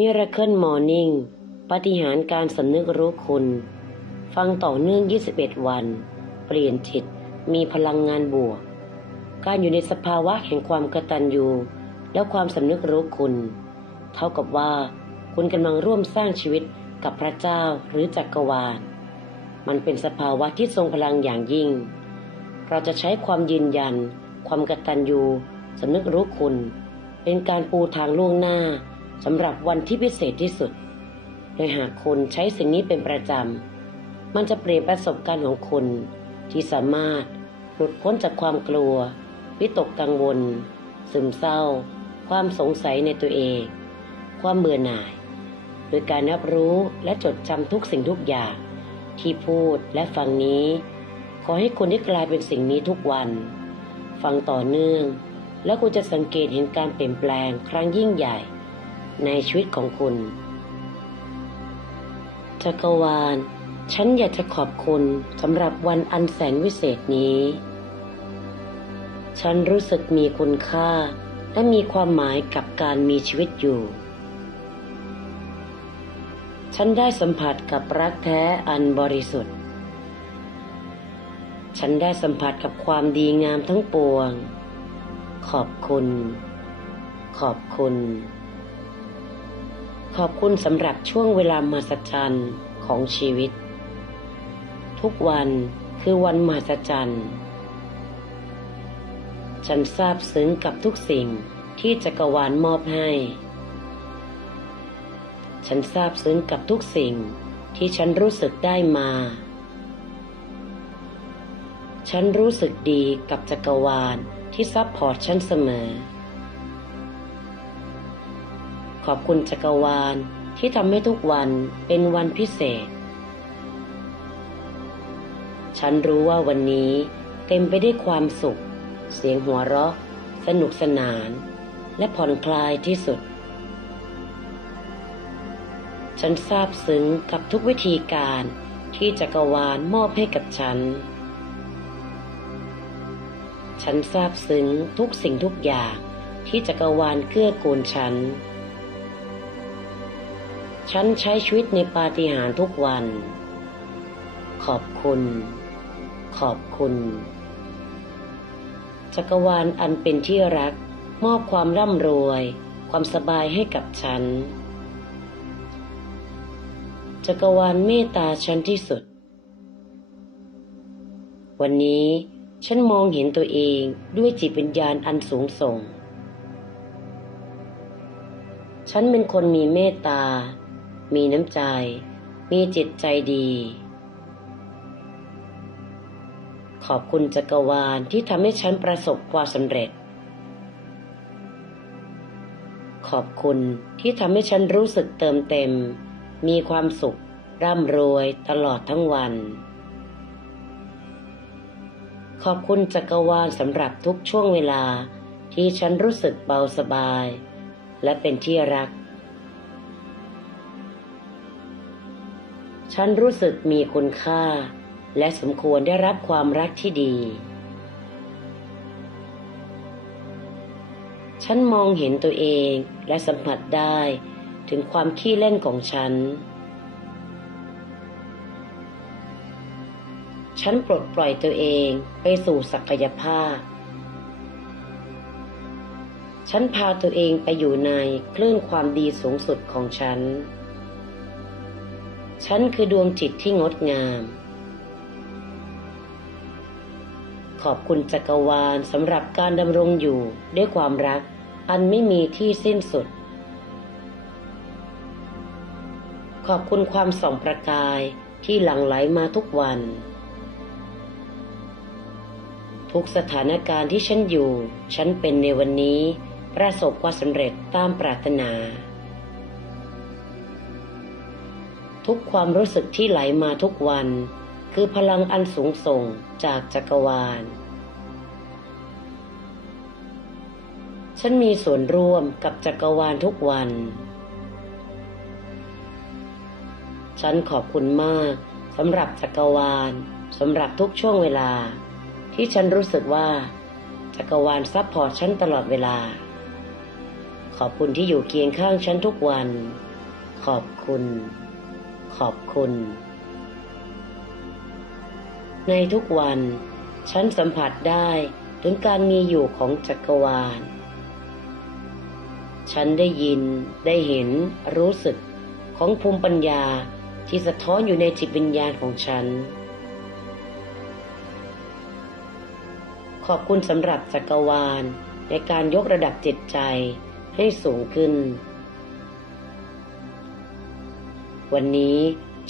Miracle Morning ปฏิหารการสำนึกรู้คุณ ฟังต่อเนื่อง 21 วัน เปลี่ยนจิต มีพลังงานบวก การอยู่ในสภาวะแห่งความกตัญญูและความสำนึกรู้คุณ เท่ากับว่า คุณกำลังร่วมสร้างชีวิตกับพระเจ้าหรือจักรวาล มันเป็นสภาวะที่ทรงพลังอย่างยิ่ง เราจะใช้ความยืนยัน ความกตัญญูสำนึกรู้คุณ เป็นการปูทางล่วงหน้า สำหรับวันที่พิเศษที่สุด โดยหากคุณใช้สิ่งนี้เป็นประจำ มันจะเปลี่ยนประสบการณ์ของคุณ ที่สามารถหลุดพ้นจากความกลัว วิตกกังวล ซึมเศร้า ความสงสัยในตัวเอง ความเบื่อหน่าย โดยการรับรู้และจดจำทุกสิ่งทุกอย่าง ที่พูดและฟังนี้ ขอให้คุณได้กลายเป็นสิ่งนี้ทุกวัน ฟังต่อเนื่อง แล้วคุณจะสังเกตเห็นการเปลี่ยนแปลงครั้งยิ่งใหญ่ ในชีวิตของคุณ จักรวาล ฉันอยากจะขอบคุณสำหรับวันอันแสนวิเศษนี้ ฉันรู้สึกมีคุณค่าและมีความหมายกับการมีชีวิตอยู่ ฉันได้สัมผัสกับรักแท้อันบริสุทธิ์ ฉันได้สัมผัสกับความดีงามทั้งปวง ขอบคุณ ขอบคุณ ขอบคุณสำหรับช่วงเวลามหัศจรรย์ของชีวิต ทุกวันคือวันมหัศจรรย์ฉันซาบซึ้งกับทุกสิ่งที่จักรวาลมอบให้ ฉันซาบซึ้งกับทุกสิ่งที่ฉันรู้สึกได้มา ฉันรู้สึกดีกับจักรวาลที่ซับพอร์ตฉันเสมอ ขอบคุณจักรวาลที่ทำให้ทุกวันเป็นวันพิเศษ ฉันรู้ว่าวันนี้เต็มไปด้วยความสุข เสียงหัวเราะ สนุกสนาน และผ่อนคลายที่สุด ฉันซาบซึ้งกับทุกวิธีการที่จักรวาลมอบให้กับฉัน ฉันซาบซึ้งทุกสิ่งทุกอย่างที่จักรวาลเกื้อกูลฉัน ฉันใช้ชีวิตในปาฏิหาริย์ทุกวัน ขอบคุณ ขอบคุณ จักรวาลอันเป็นที่รัก มอบความร่ำรวย ความสบายให้กับฉัน จักรวาลเมตตาฉันที่สุด วันนี้ฉันมองเห็นตัวเองด้วยจิตวิญญาณอันสูงส่ง ฉันเป็นคนมีเมตตา มีน้ำใจ มีจิตใจดี ขอบคุณจักรวาลที่ทำให้ฉันประสบความสำเร็จ ขอบคุณที่ทำให้ฉันรู้สึกเติมเต็ม มีความสุข ร่ำรวยตลอดทั้งวัน ขอบคุณจักรวาลสำหรับทุกช่วงเวลาที่ฉันรู้สึกเบาสบาย และเป็นที่รัก ฉันรู้สึกมีคุณค่า และสมควรได้รับความรักที่ดี ฉันมองเห็นตัวเองและสัมผัสได้ถึงความขี้เล่นของฉัน ฉันปลดปล่อยตัวเองไปสู่ศักยภาพ ฉันพาตัวเองไปอยู่ในคลื่นความดีสูงสุดของฉัน ฉันคือดวงจิตที่งดงาม ขอบคุณจักรวาลสำหรับการดำรงอยู่ด้วยความรัก อันไม่มีที่สิ้นสุด ขอบคุณความส่องประกายที่หลั่งไหลมาทุกวัน ทุกสถานการณ์ที่ฉันอยู่ ฉันเป็นในวันนี้ประสบความสำเร็จตามปรารถนา ทุกความรู้สึกที่ไหลมาทุกวัน คือพลังอันสูงส่งจากจักรวาล ฉันมีส่วนร่วมกับจักรวาลทุกวัน ฉันขอบคุณมากสำหรับจักรวาลสำหรับทุกช่วงเวลา ที่ฉันรู้สึกว่า จักรวาลซัพพอร์ตฉันตลอดเวลา ขอบคุณที่อยู่เคียงข้างฉันทุกวัน ขอบคุณ ขอบคุณ ในทุกวัน ฉันสัมผัสได้ถึงการมีอยู่ของจักรวาล ฉันได้ยินได้เห็นรู้สึกของภูมิปัญญาที่สะท้อนอยู่ในจิตวิญญาณของฉัน ขอบคุณสำหรับจักรวาลในการยกระดับจิตใจให้สูงขึ้น วันนี้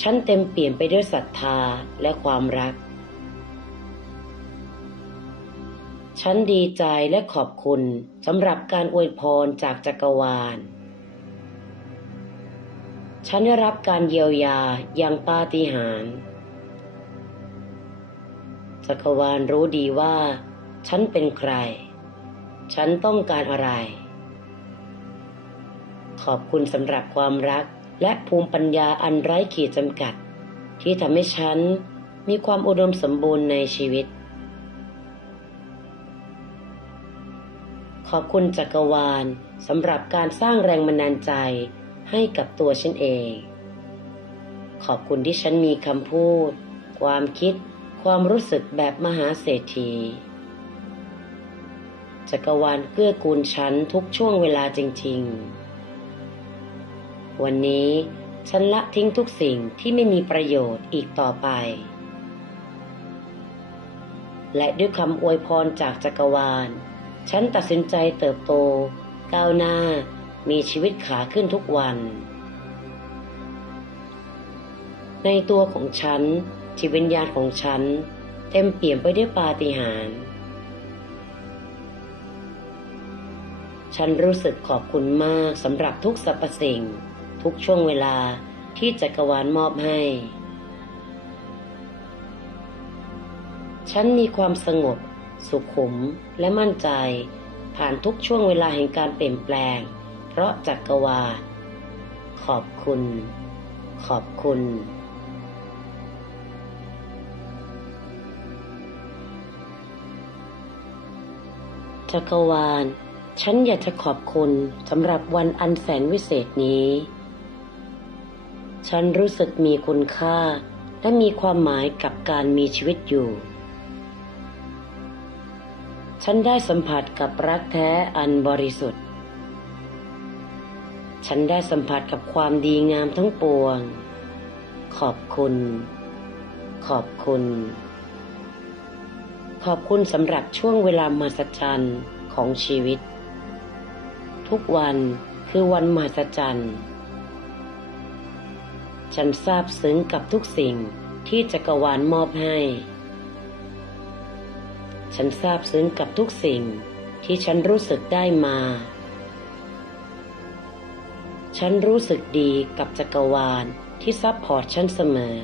ฉันเต็มเปลี่ยมไปด้วยศรัทธาและความรัก ฉันดีใจและขอบคุณสำหรับการอวยพรจากจักรวาล ฉันได้รับการเยียวยาอย่างปาฏิหาริย์ จักรวาลรู้ดีว่า ฉันเป็นใคร ฉันต้องการอะไร ขอบคุณสำหรับความรัก และภูมิปัญญาอันไร้ขีดจำกัด ที่ทำให้ฉันมีความอุดมสมบูรณ์ในชีวิต ขอบคุณจักรวาลสำหรับการสร้างแรงบันดาลใจให้กับตัวฉันเอง ขอบคุณที่ฉันมีคำพูด ความคิด ความรู้สึกแบบมหาเศรษฐี จักรวาลเกื้อกูลฉันทุกช่วงเวลาจริง ๆ วันนี้ฉันละทิ้งทุกสิ่งที่ไม่มีประโยชน์อีกต่อไป และด้วยคำอวยพรจากจักรวาล ฉันตัดสินใจเติบโต ก้าวหน้า มีชีวิตขาขึ้นทุกวัน ในตัวของฉันจิตวิญญาณของฉัน เต็มเปี่ยมไปด้วยปาฏิหาริย์ฉันรู้สึกขอบคุณมากสำหรับทุกสรรพสิ่ง ทุกช่วงเวลาที่จักรวาลมอบให้ ฉันมีความสงบ สุขุมและมั่นใจ ผ่านทุกช่วงเวลาแห่งการเปลี่ยนแปลง เพราะจักรวาล ขอบคุณ ขอบคุณจักรวาล ฉันอยากจะขอบคุณสำหรับวันอันแสนวิเศษนี้ ฉันรู้สึกมีคุณค่า และมีความหมายกับการมีชีวิตอยู่ ฉันได้สัมผัสกับรักแท้อันบริสุทธิ์ ฉันได้สัมผัสกับความดีงามทั้งปวง ขอบคุณ ขอบคุณ ขอบคุณสำหรับช่วงเวลามหัศจรรย์ของชีวิต ทุกวันคือวันมหัศจรรย์ ฉันซาบซึ้งกับทุกสิ่งที่จักรวาลมอบให้ ฉันซาบซึ้งกับทุกสิ่งที่ฉันรู้สึกได้มา ฉันรู้สึกดีกับจักรวาลที่ซับพอร์ตฉันเสมอ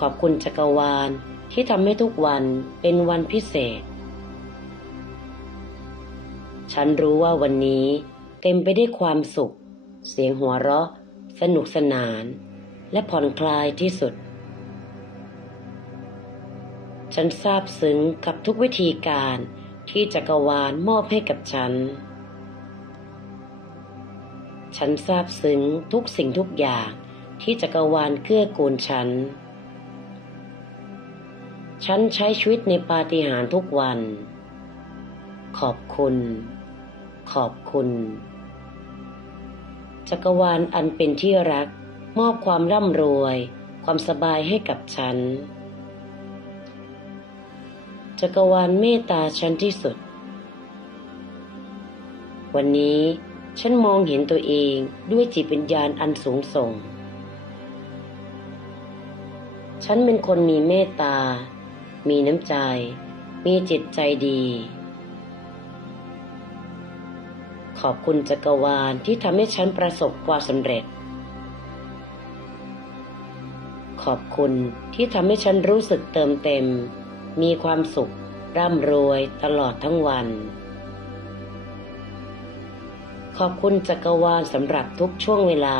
ขอบคุณจักรวาลที่ทำให้ทุกวันเป็นวันพิเศษ ฉันรู้ว่าวันนี้เต็มไปได้วยความสุข เสียงหัวเราะ สนุกสนาน และผ่อนคลายที่สุด ฉันซาบซึ้งกับทุกวิธีการที่จักรวาลมอบให้กับฉัน ฉันซาบซึ้งทุกสิ่งทุกอย่างที่จักรวาลเกื้อกูลฉัน ฉันใช้ชีวิตในปาฏิหาริย์ทุกวัน ขอบคุณ ขอบคุณ จักรวาลอันเป็นที่รัก มอบความร่ำรวย ความสบายให้กับฉัน จักรวาลเมตตาฉันที่สุด วันนี้ฉันมองเห็นตัวเองด้วยจิตวิญญาณอันสูงส่ง ฉันเป็นคนมีเมตตา มีน้ำใจ มีจิตใจดี ขอบคุณจักรวาลที่ทำให้ฉันประสบความสำเร็จ ขอบคุณที่ทำให้ฉันรู้สึกเติมเต็ม มีความสุข ร่ำรวยตลอดทั้งวัน ขอบคุณจักรวาลสำหรับทุกช่วงเวลา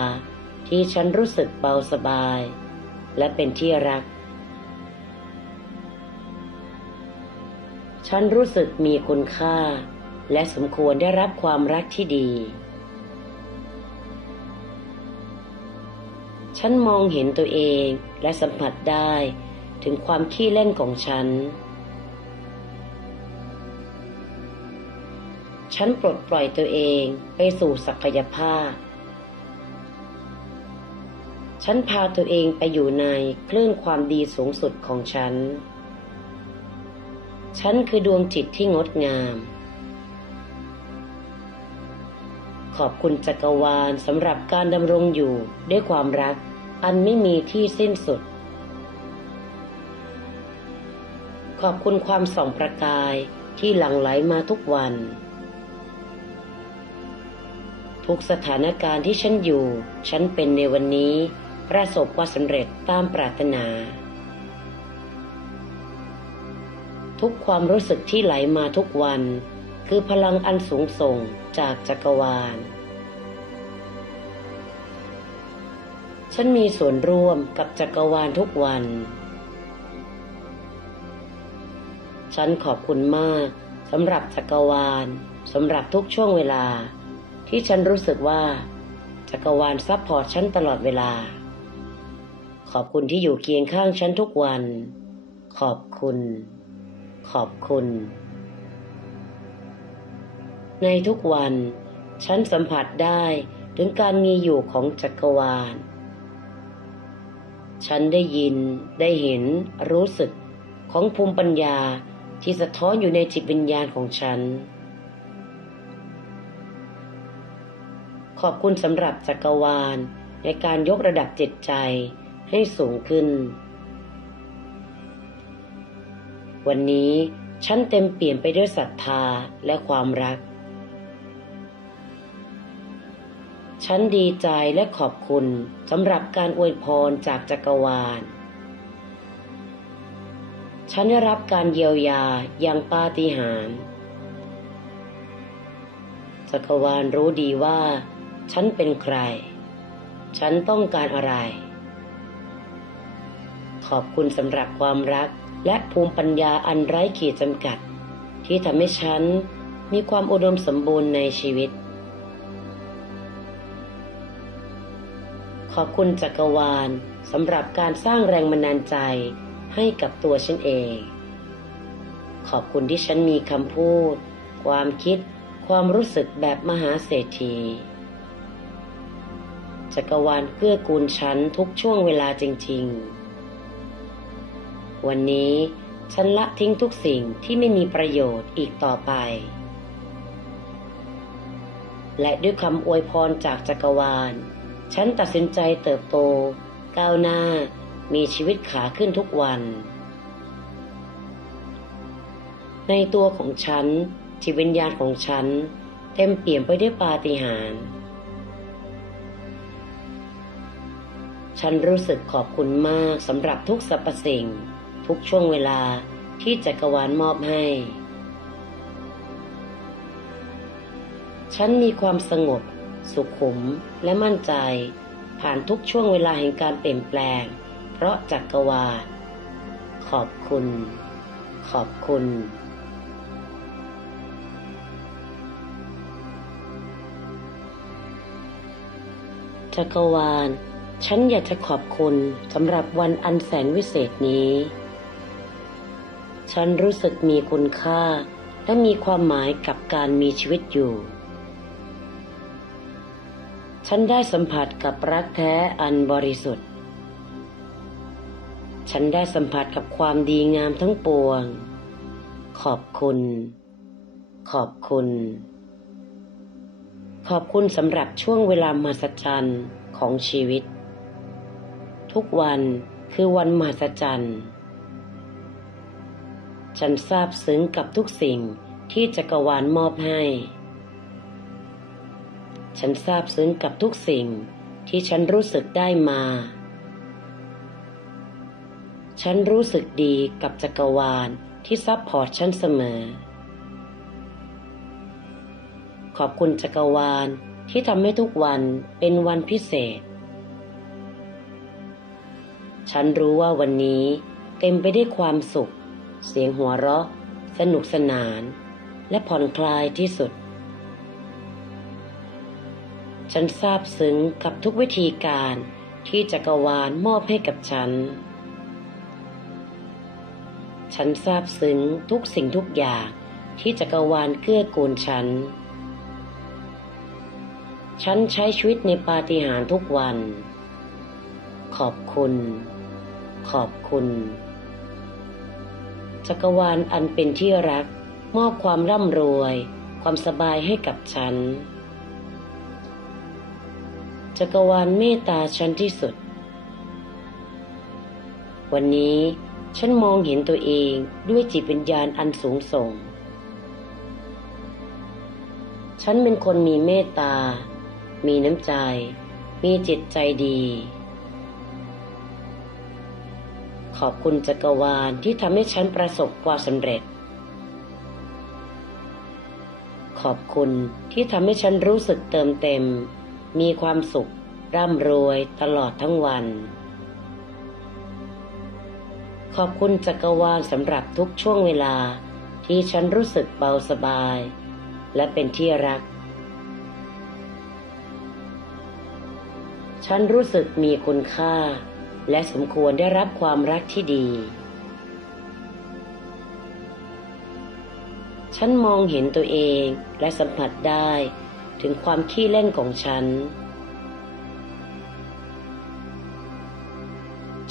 ที่ฉันรู้สึกเบาสบาย และเป็นที่รัก ฉันรู้สึกมีคุณค่า และสมควรได้รับความรักที่ดี ฉันมองเห็นตัวเองและสัมผัสได้ถึงความขี้เล่นของฉัน ฉันปลดปล่อยตัวเองไปสู่ศักยภาพ ฉันพาตัวเองไปอยู่ในคลื่นความดีสูงสุดของฉัน ฉันคือดวงจิตที่งดงาม ขอบคุณจักรวาลสำหรับการดำรงอยู่ด้วยความรัก อันไม่มีที่สิ้นสุด ขอบคุณความส่องประกายที่หลั่งไหลมาทุกวัน ทุกสถานการณ์ที่ฉันอยู่ ฉันเป็นในวันนี้ ประสบความสำเร็จตามปรารถนา ทุกความรู้สึกที่ไหลมาทุกวัน คือพลังอันสูงส่งจากจักรวาล ฉันมีส่วนร่วมกับจักรวาลทุกวัน ฉันขอบคุณมากสำหรับจักรวาลสำหรับทุกช่วงเวลา ที่ฉันรู้สึกว่า จักรวาลซัพพอร์ตฉันตลอดเวลา ขอบคุณที่อยู่เคียงข้างฉันทุกวัน ขอบคุณ ขอบคุณ ในทุกวัน ฉันสัมผัสได้ถึงการมีอยู่ของจักรวาล ฉันได้ยินได้เห็นรู้สึกของภูมิปัญญาที่สะท้อนอยู่ในจิตวิญญาณของฉัน ขอบคุณสำหรับจักรวาลในการยกระดับจิตใจให้สูงขึ้น วันนี้ฉันเต็มเปลี่ยมไปด้วยศรัทธาและความรัก ฉันดีใจและขอบคุณสำหรับการอวยพรจากจักรวาล ฉันได้รับการเยียวยาอย่างปาฏิหาริย์ จักรวาลรู้ดีว่า ฉันเป็นใคร ฉันต้องการอะไร ขอบคุณสำหรับความรักและภูมิปัญญาอันไร้ขีดจำกัด ที่ทำให้ฉันมีความอุดมสมบูรณ์ในชีวิต ขอบคุณจักรวาลสำหรับการสร้างแรงบันดาลใจให้กับตัวฉันเอง ขอบคุณที่ฉันมีคำพูด ความคิด ความรู้สึกแบบมหาเศรษฐี จักรวาลเกื้อกูลฉันทุกช่วงเวลาจริง ๆ วันนี้ฉันละทิ้งทุกสิ่งที่ไม่มีประโยชน์อีกต่อไป และด้วยคำอวยพรจากจักรวาล ฉันตัดสินใจเติบโต ก้าวหน้า มีชีวิตขาขึ้นทุกวัน ในตัวของฉันจิตวิญญาณของฉัน เต็มเปี่ยมไปด้วยปาฏิหาริย์ฉันรู้สึกขอบคุณมากสำหรับทุกสรรพสิ่ง ทุกช่วงเวลาที่จักรวาลมอบให้ ฉันมีความสงบ สุขุมและมั่นใจ ผ่านทุกช่วงเวลาแห่งการเปลี่ยนแปลง เพราะจักรวาลขอบคุณ ขอบคุณจักรวาล ฉันอยากจะขอบคุณสำหรับวันอันแสนวิเศษนี้ ฉันรู้สึกมีคุณค่าและมีความหมายกับการมีชีวิตอยู่ ฉันได้สัมผัสกับรักแท้อันบริสุทธิ์ ฉันได้สัมผัสกับความดีงามทั้งปวง ขอบคุณ ขอบคุณ ขอบคุณสำหรับช่วงเวลามหัศจรรย์ของชีวิต ทุกวันคือวันมหัศจรรย์ ฉันซาบซึ้งกับทุกสิ่งที่จักรวาลมอบให้ ฉันซาบซึ้งกับทุกสิ่งที่ฉันรู้สึกได้มา ฉันรู้สึกดีกับจักรวาลที่ซับพอร์ตฉันเสมอ ขอบคุณจักรวาลที่ทำให้ทุกวันเป็นวันพิเศษ ฉันรู้ว่าวันนี้เต็มไปด้วยความสุข เสียงหัวเราะ สนุกสนาน และผ่อนคลายที่สุด ฉันซาบซึ้งกับทุกวิธีการที่จักรวาลมอบให้กับฉัน ฉันซาบซึ้งทุกสิ่งทุกอย่างที่จักรวาลเกื้อกูลฉัน ฉันใช้ชีวิตในปาฏิหาริย์ทุกวัน ขอบคุณ ขอบคุณ จักรวาลอันเป็นที่รักมอบความร่ำรวย ความสบายให้กับฉัน จักรวาลเมตตาฉันที่สุด วันนี้ฉันมองเห็นตัวเองด้วยจิตวิญญาณอันสูงส่ง ฉันเป็นคนมีเมตตา มีน้ำใจ มีจิตใจดี ขอบคุณจักรวาลที่ทำให้ฉันประสบความสำเร็จ ขอบคุณที่ทำให้ฉันรู้สึกเติมเต็มม มีความสุข ร่ำรวยตลอดทั้งวัน ขอบคุณจักรวาลสำหรับทุกช่วงเวลาที่ฉันรู้สึกเบาสบาย และเป็นที่รัก ฉันรู้สึกมีคุณค่า และสมควรได้รับความรักที่ดี ฉันมองเห็นตัวเองและสัมผัสได้ ถึงความขี้เล่นของฉัน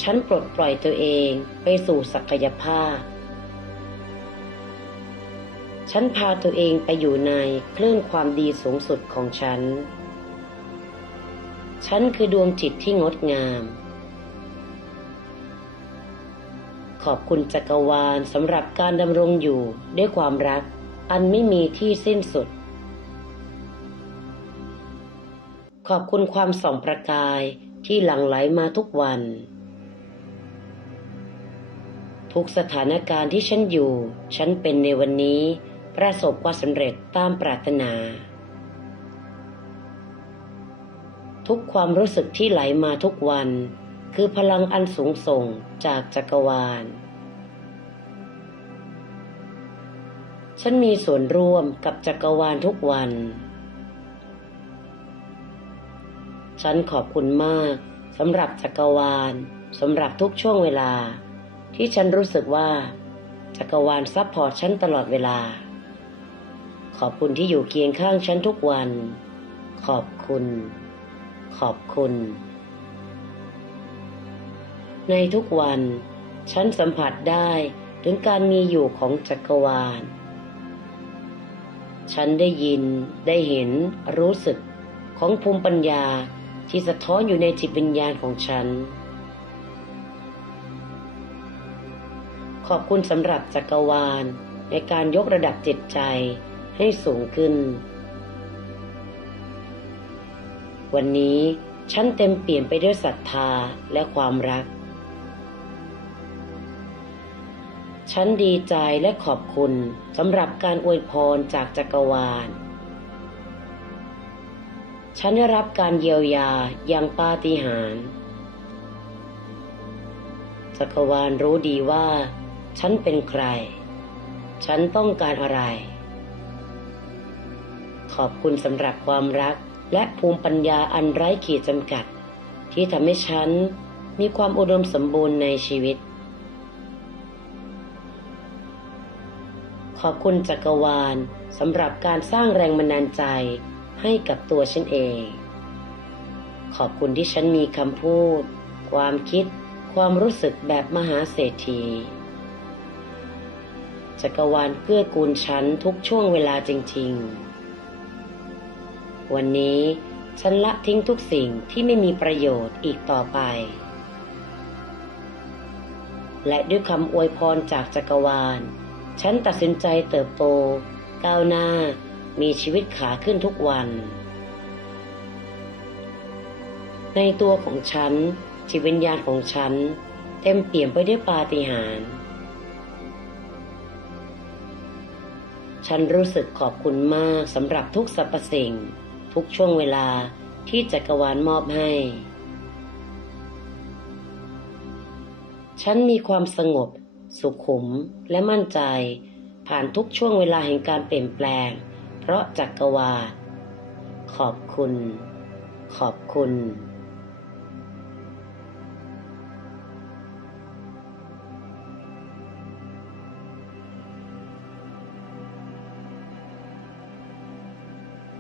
ฉันปลดปล่อยตัวเองไปสู่ศักยภาพ ฉันพาตัวเองไปอยู่ในคลื่นความดีสูงสุดของฉัน ฉันคือดวงจิตที่งดงาม ขอบคุณจักรวาลสำหรับการดำรงอยู่ด้วยความรักอันไม่มีที่สิ้นสุด ขอบคุณความส่องประกายที่หลั่งไหลมาทุกวัน ทุกสถานการณ์ที่ฉันอยู่ ฉันเป็นในวันนี้ประสบความสำเร็จตามปรารถนา ทุกความรู้สึกที่ไหลมาทุกวัน คือพลังอันสูงส่งจากจักรวาล ฉันมีส่วนร่วมกับจักรวาลทุกวัน ฉันขอบคุณมากสำหรับจักรวาลสำหรับทุกช่วงเวลา ที่ฉันรู้สึกว่า จักรวาลซัพพอร์ตฉันตลอดเวลา ขอบคุณที่อยู่เคียงข้างฉันทุกวัน ขอบคุณ ขอบคุณ ในทุกวัน ฉันสัมผัสได้ถึงการมีอยู่ของจักรวาล ฉันได้ยินได้เห็นรู้สึกของภูมิปัญญา ที่สะท้อนอยู่ในจิตวิญญาณของฉัน ขอบคุณสำหรับจักรวาลในการยกระดับจิตใจให้สูงขึ้น วันนี้ฉันเต็มเปลี่ยนไปด้วยศรัทธาและความรัก ฉันดีใจและขอบคุณสำหรับการอวยพรจากจักรวาล ฉันได้รับการเยียวยาอย่างปาฏิหาริย์จักรวาลรู้ดีว่า ฉันเป็นใคร ฉันต้องการอะไร ขอบคุณสำหรับความรักและภูมิปัญญาอันไร้ขีดจำกัด ที่ทำให้ฉันมีความอุดมสมบูรณ์ในชีวิต ขอบคุณจักรวาลสำหรับการสร้างแรงบันดาลใจ ให้กับตัวฉันเอง ขอบคุณที่ฉันมีคำพูด ความคิด ความรู้สึกแบบมหาเศรษฐีจักรวาลเกื้อกูลฉันทุกช่วงเวลาจริง ๆ วันนี้ฉันละทิ้งทุกสิ่งที่ไม่มีประโยชน์อีกต่อไป และด้วยคำอวยพรจากจักรวาล ฉันตัดสินใจเติบโต ก้าวหน้า มีชีวิตขาขึ้นทุกวัน ในตัวของฉัน จิตวิญญาณของฉัน เต็มเปี่ยมไปด้วยปาฏิหาริย์ฉันรู้สึกขอบคุณมากสำหรับทุกสรรพสิ่ง ทุกช่วงเวลาที่จักรวาลมอบให้ ฉันมีความสงบ สุขุมและมั่นใจ ผ่านทุกช่วงเวลาแห่งการเปลี่ยนแปลง เพราะจักรวาลขอบคุณ ขอบคุณ